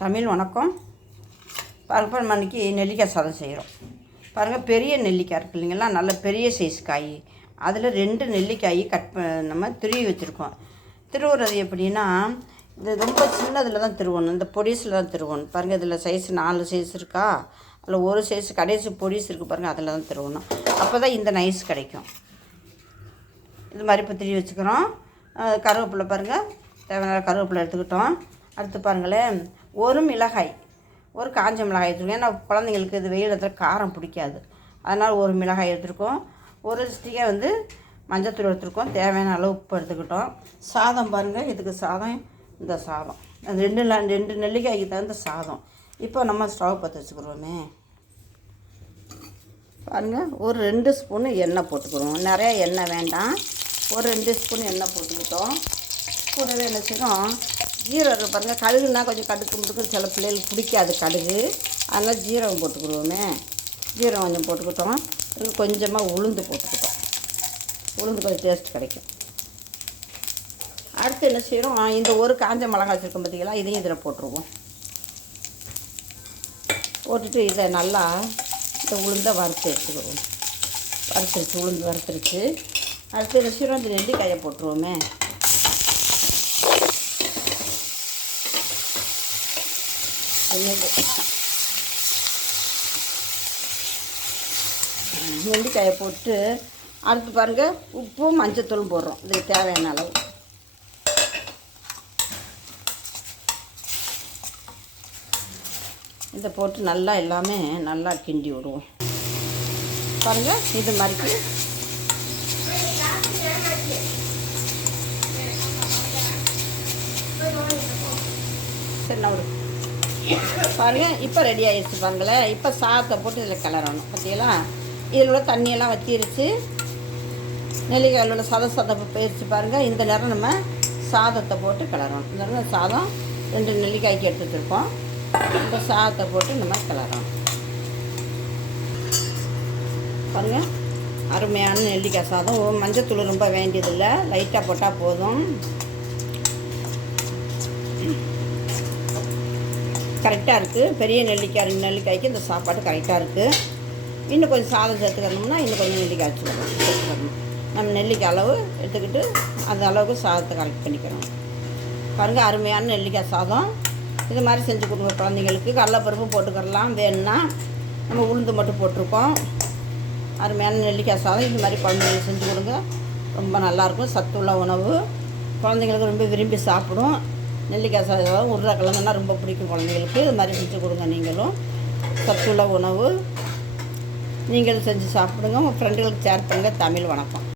தமிழ் வணக்கம். பருப்பன் நம்ம நெல்லிக்காய் சாதம் செய்கிறோம் பாருங்கள் பெரிய நெல்லிக்காய் இருக்குது இல்லைங்களா? நல்ல பெரிய சைஸ் காய். அதில் ரெண்டு நெல்லிக்காய் கட் ப நம்ம திருவி வச்சுருக்கோம். திருவுறது எப்படின்னா இது ரொம்ப சின்னதில் தான் திருவணும். இந்த பொடிஸில் தான் திருவணும். பாருங்கள் இதில் சைஸ் நாலு சைஸ் இருக்கா? அதில் ஒரு சைஸ் கடைசி பொடிஸ் இருக்குது பாருங்கள் அதில் தான் திருவணும். அப்போ தான் இந்த நைஸ் கிடைக்கும். இது மாதிரி இப்போ திருவி வச்சுக்கிறோம். கருவேப்பிலை பாருங்கள் தேவையான கருவேப்பிலை எடுத்துக்கிட்டோம். அடுத்து பாருங்களேன் ஒரு மிளகாய் ஒரு காஞ்ச மிளகாய் எடுத்துருக்கோம். ஏன்னா குழந்தைங்களுக்கு இது வெயில் இடத்துல காரம் பிடிக்காது. அதனால் ஒரு மிளகாய் எடுத்துருக்கோம். ஒரு ஸ்டிக்கை வந்து மஞ்சத்தூள் எடுத்துருக்கோம். தேவையான அளவு உப்பு எடுத்துக்கிட்டோம். சாதம் பாருங்கள் இதுக்கு சாதம் இந்த சாதம். ரெண்டு ரெண்டு நெல்லிக்காய்க்கு தகுந்த சாதம். இப்போ நம்ம ஸ்டவ் பற்ற வச்சுக்கிறோமே. பாருங்கள் ஒரு ரெண்டு ஸ்பூனு எண்ணெய் போட்டுக்கிறோம். நிறையா எண்ணெய் வேண்டாம். ஒரு ரெண்டு ஸ்பூன் எண்ணெய் போட்டுக்கிட்டோம். கூடவே என்ன செய்யணும் ஜீரகம் பாருங்கள் கடுகுனா கொஞ்சம் கடுக்கு முடுக்கு சில பிள்ளைகளுக்கு பிடிக்காது கடுகு. அதனால் ஜீரகம் போட்டுக்கிடுவோமே. ஜீரகம் கொஞ்சம் போட்டுக்கிட்டோம். கொஞ்சமாக உளுந்து போட்டுக்கிட்டோம். உளுந்து கொஞ்சம் டேஸ்ட் கிடைக்கும். அடுத்து என்ன செய்கிறோம் இந்த ஒரு காஞ்ச மிளகாய் வச்சுருக்கோம் பார்த்திங்களா இதையும் இதில் போட்டுருவோம். போட்டுட்டு இதை நல்லா இந்த உளுந்தை வறுத்து எடுத்துக்கிடுவோம். வறுத்துருச்சு உளுந்து வறுத்துருச்சு. அடுத்து என்ன செய்கிறோம் இந்த நெல்லிக்காயை போட்டுருவோமே. நெல்லிக்காயை போட்டு அடுத்து பாருங்கள் உப்பும் மஞ்சத்தூளும் போடுறோம். இதுக்கு தேவையான அளவு. இதை போட்டு நல்லா எல்லாமே நல்லா கிண்டி விடுவோம். பாருங்கள் இது மாதிரி சரி நான் ஒரு பாருங்கள் இப்போ ரெடி ஆகிடுச்சு பாருங்களேன் இப்போ சாதத்தை போட்டு இதில் கிளறணும். பார்த்தீங்களா இதில் உள்ள தண்ணியெல்லாம் வத்திருச்சு. நெல்லிக்காயில் உள்ள சத சதப்பு போயிடுச்சு பாருங்கள் இந்த நேரம் நம்ம சாதத்தை போட்டு கிளறணும். இந்த நேரம் சாதம் ரெண்டு நெல்லிக்காய்க்கு எடுத்துகிட்டு இருக்கோம். இந்த சாதத்தை போட்டு நம்ம கிளறணும். பாருங்கள் அருமையான நெல்லிக்காய் சாதம். மஞ்சத்தூள் ரொம்ப வேண்டியதில்லை. லைட்டாக போட்டால் போதும். கரெக்டாக இருக்குது பெரிய நெல்லிக்காய் ரெண்டு நெல்லிக்காய்க்கு இந்த சாப்பாடு கரெக்டாக இருக்குது இன்னும் கொஞ்சம் சாதம் சேர்த்துக்கணும்னா இன்னும் கொஞ்சம் நெல்லிக்காய் வச்சுக்கணும் சேர்த்துக்கணும். நம்ம நெல்லிக்காய் அளவு எடுத்துக்கிட்டு அந்த அளவுக்கு சாதத்தை கரெக்ட் பண்ணிக்கணும். பாருங்கள் அருமையான நெல்லிக்காய் சாதம். இது மாதிரி செஞ்சு கொடுங்க குழந்தைங்களுக்கு. கடலப்பருப்பு போட்டுக்கிறலாம். வேணும்னா நம்ம உளுந்து மட்டும் போட்டிருக்கோம். அருமையான நெல்லிக்காய் சாதம். இது மாதிரி குழந்தைங்களுக்கு செஞ்சு கொடுங்க. ரொம்ப நல்லாயிருக்கும் சத்துள்ள உணவு. குழந்தைங்களுக்கு ரொம்ப விரும்பி சாப்பிடும். நெல்லிக்காய் சாதம் உருளைக்கிழங்குனா ரொம்ப பிடிக்கும் குழந்தைங்களுக்கு இது மாதிரி செஞ்சு கொடுங்க நீங்களும். சத்துள்ள உணவு. நீங்களும் செஞ்சு சாப்பிடுங்க. உங்கள் ஃப்ரெண்டுகளுக்கு ஷேர் பண்ணுங்கள் தமிழ் வணக்கம்.